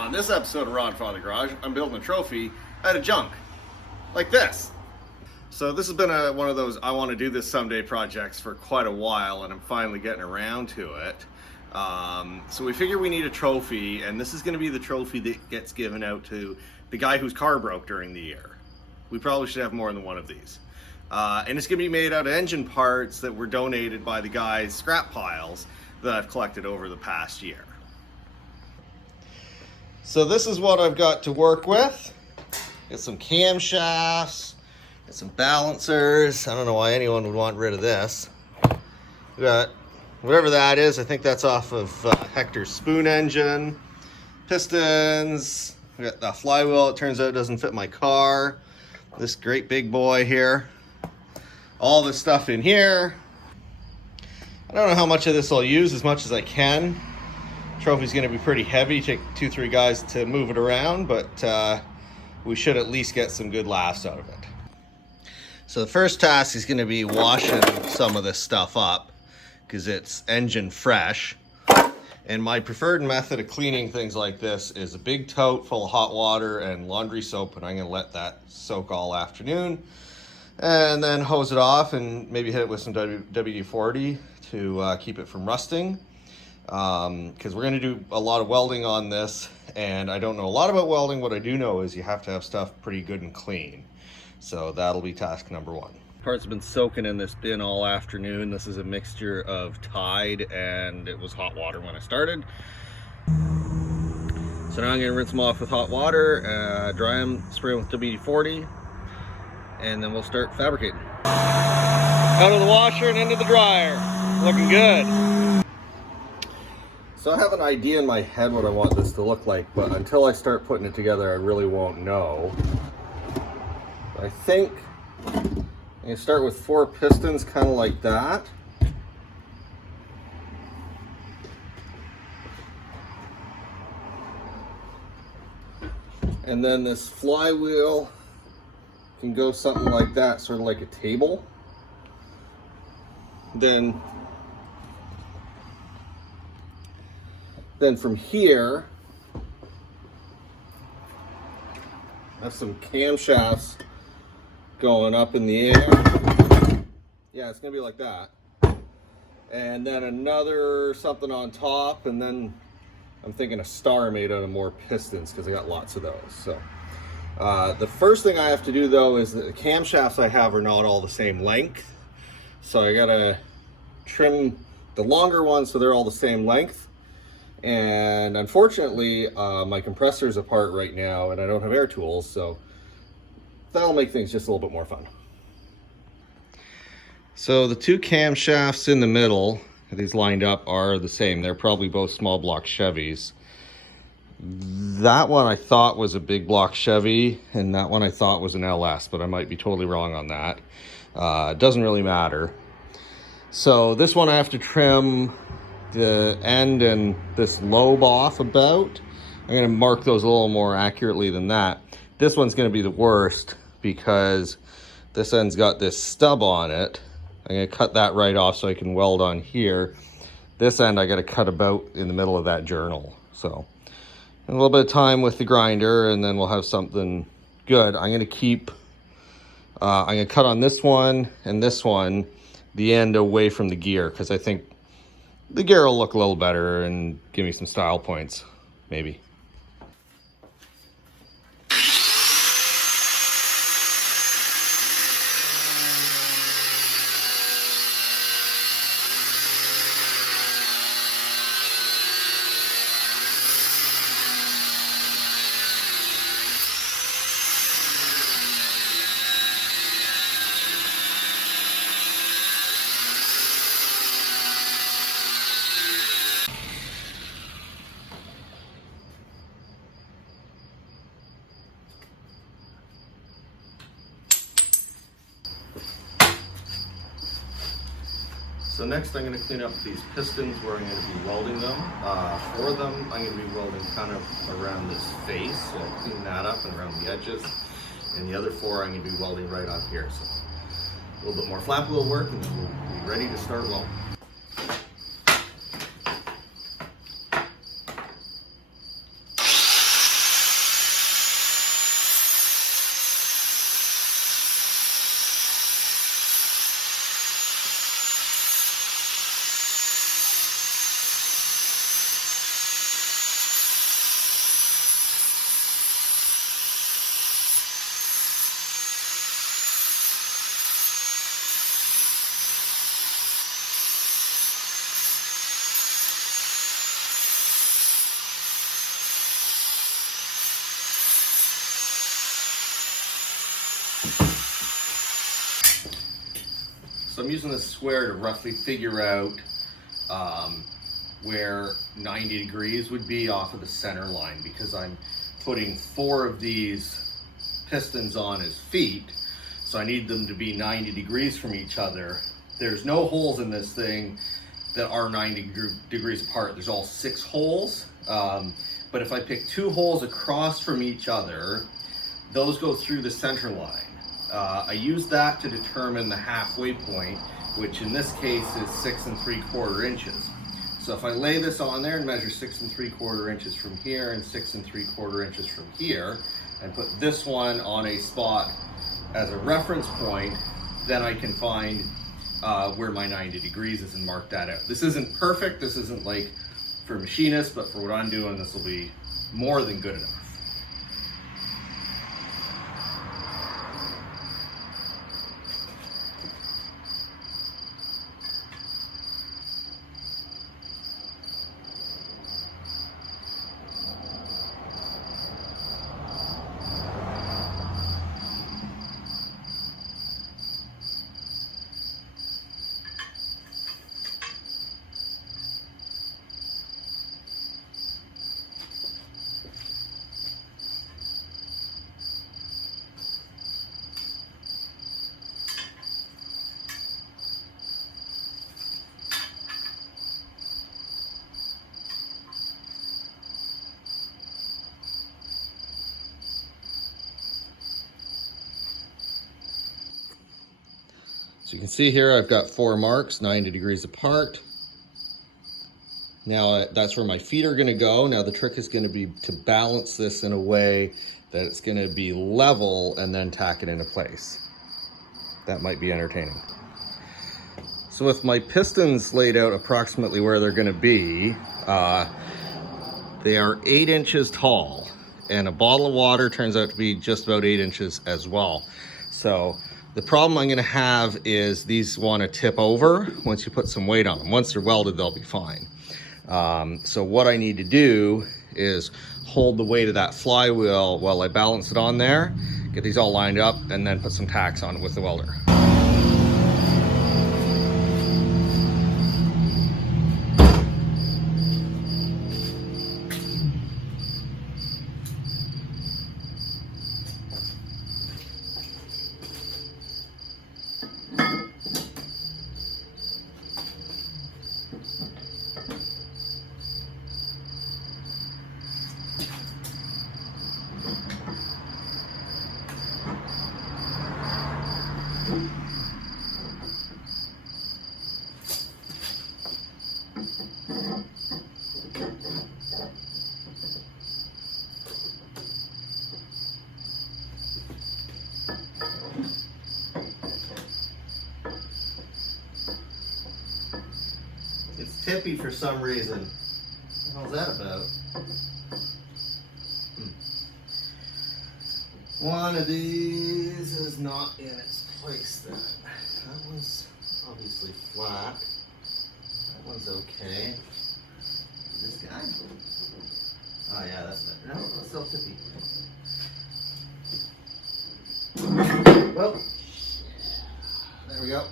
On this episode of Rodfather Garage, I'm building a trophy out of junk, like this. So this has been one of those I want to do this someday projects for quite a while, and I'm finally getting around to it. So we figure we need a trophy, and this is going to be the trophy that gets given out to the guy whose car broke during the year. We probably should have more than one of these. And it's going to be made out of engine parts that were donated by the guy's scrap piles that I've collected over the past year. So this is what I've got to work with. Got some camshafts, got some balancers. I don't know why anyone would want rid of this. We got whatever that is. I think that's off of Hector's spoon engine. Pistons. We got the flywheel. It turns out it doesn't fit my car. This great big boy here. All this stuff in here. I don't know how much of this I'll use, as much as I can. Trophy's going to be pretty heavy. Take 2-3 guys to move it around, but we should at least get some good laughs out of it. So the first task is going to be washing some of this stuff up because it's engine fresh. And my preferred method of cleaning things like this is a big tote full of hot water and laundry soap, and I'm going to let that soak all afternoon. And then hose it off and maybe hit it with some WD-40 to keep it from rusting. Because we're going to do a lot of welding on this, and I don't know a lot about welding. What I do know is you have to have stuff pretty good and clean. So that'll be task number one. Parts have been soaking in this bin all afternoon. This is a mixture of Tide, and it was hot water when I started. So now I'm going to rinse them off with hot water, dry them, spray them with WD-40, and then we'll start fabricating. Out of the washer and into the dryer. Looking good. So I have an idea in my head what I want this to look like, but until I start putting it together, I really won't know. I think I'm going to start with 4 pistons, kind of like that. And then this flywheel can go something like that, sort of like a table. Then from here, I have some camshafts going up in the air. Yeah, it's gonna be like that. And then another something on top, and then I'm thinking a star made out of more pistons because I got lots of those. So the first thing I have to do though is that the camshafts I have are not all the same length. So I gotta trim the longer ones so they're all the same length. And unfortunately, my compressor's apart right now and I don't have air tools, so that'll make things just a little bit more fun. So the 2 camshafts in the middle, these lined up, are the same. They're probably both small block Chevys. That one I thought was a big block Chevy, and that one I thought was an LS, but I might be totally wrong on that. It doesn't really matter. So this one I have to trim the end and this lobe off about. I'm going to mark those a little more accurately than that. This one's going to be the worst because this end's got this stub on it. I'm going to cut that right off so I can weld on here. This end I got to cut about in the middle of that journal. So a little bit of time with the grinder and then we'll have something good. I'm going to keep, I'm going to cut on this one and this one, the end away from the gear, because I think the gear will look a little better and give me some style points, maybe. So next I'm going to clean up these pistons where I'm going to be welding them. 4 of them I'm going to be welding kind of around this face, so I'll clean that up and around the edges. And the other 4 I'm going to be welding right on here. So a little bit more flap wheel work and then we'll be ready to start welding. So I'm using this square to roughly figure out where 90 degrees would be off of the center line, because I'm putting 4 of these pistons on as feet, so I need them to be 90 degrees from each other. There's no holes in this thing that are 90 degrees apart. There's all 6 holes, but if I pick 2 holes across from each other, those go through the center line. I use that to determine the halfway point, which in this case is 6 3/4 inches. So if I lay this on there and measure 6 3/4 inches from here and 6 3/4 inches from here, and put this one on a spot as a reference point, then I can find where my 90 degrees is and mark that out. This isn't perfect, this isn't like for machinists, but for what I'm doing, this will be more than good enough. So you can see here I've got 4 marks, 90 degrees apart. Now that's where my feet are going to go. Now the trick is going to be to balance this in a way that it's going to be level and then tack it into place. That might be entertaining. So with my pistons laid out approximately where they're going to be, they are 8 inches tall, and a bottle of water turns out to be just about 8 inches as well. So the problem I'm going to have is these want to tip over once you put some weight on them. Once they're welded, they'll be fine. So what I need to do is hold the weight of that flywheel while I balance it on there, get these all lined up, and then put some tacks on it with the welder. It's tippy for some reason. What the hell's that about? One of these is not in its place then. That one's obviously flat. That one's okay. This guy? Oh yeah, that's better. No, that's still tippy. Well, there we go.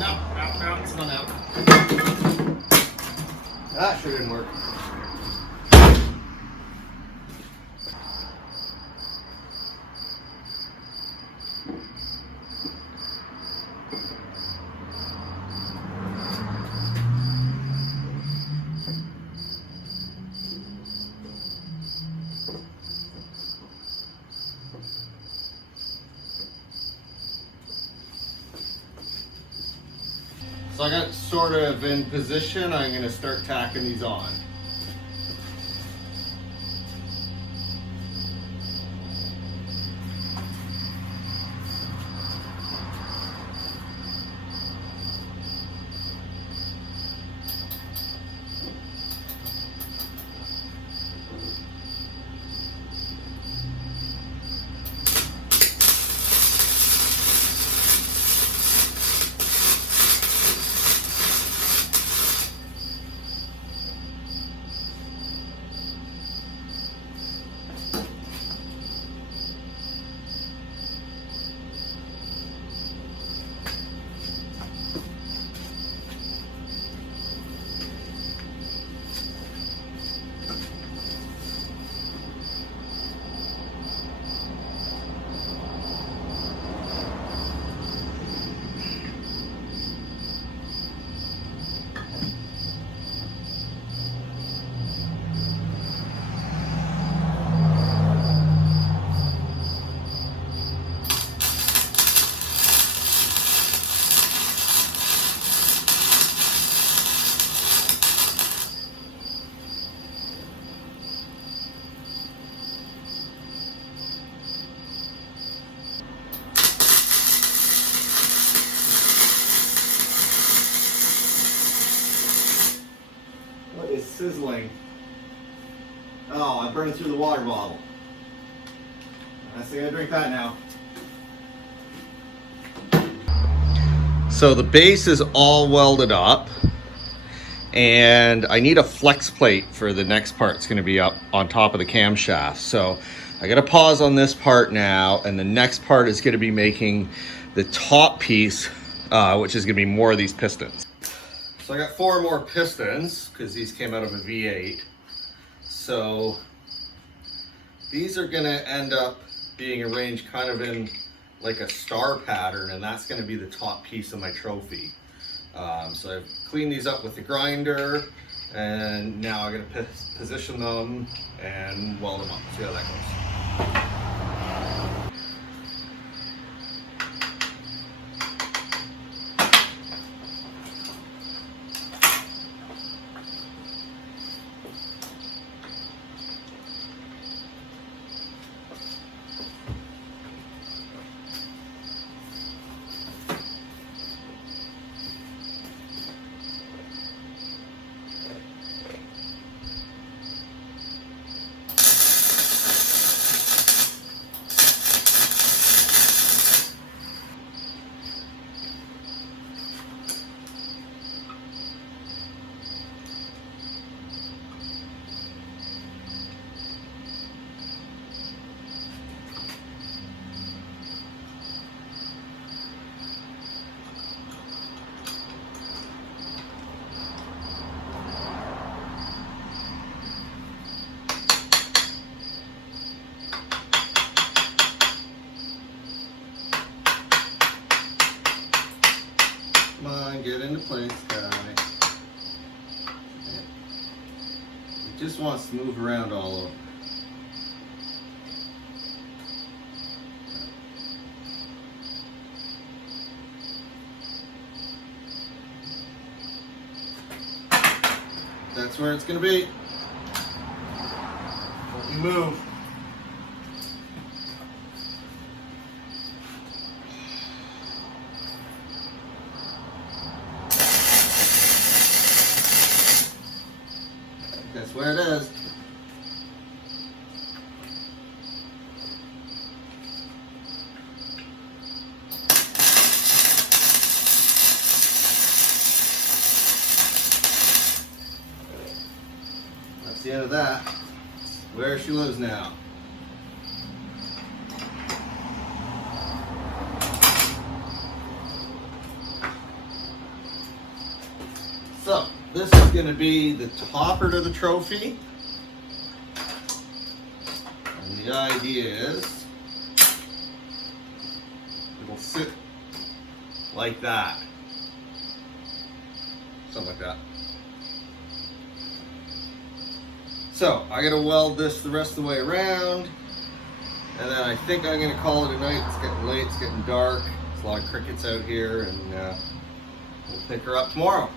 No, it's not out. That sure didn't work. So I got sort of in position. I'm going to start tacking these on. is sizzling. Oh, I burned through the water bottle. I see I drink that now. So the base is all welded up, and I need a flex plate for the next part. It's going to be up on top of the camshaft. So I got to pause on this part now, and the next part is going to be making the top piece, which is going to be more of these pistons. So I got 4 more pistons because these came out of a V8. So these are going to end up being arranged kind of in like a star pattern, and that's going to be the top piece of my trophy. So I've cleaned these up with the grinder, and now I'm going to position them and weld them up. See how that goes. Come on, get into place, guy. It just wants to move around all over. That's where it's going to be. Don't you move. That's where it is. That's the end of that. Where she lives now. So, this is going to be the topper to the trophy. And the idea is it'll sit like that. Something like that. So, I got to weld this the rest of the way around. And then I think I'm going to call it a night. It's getting late, it's getting dark. There's a lot of crickets out here, and we'll pick her up tomorrow.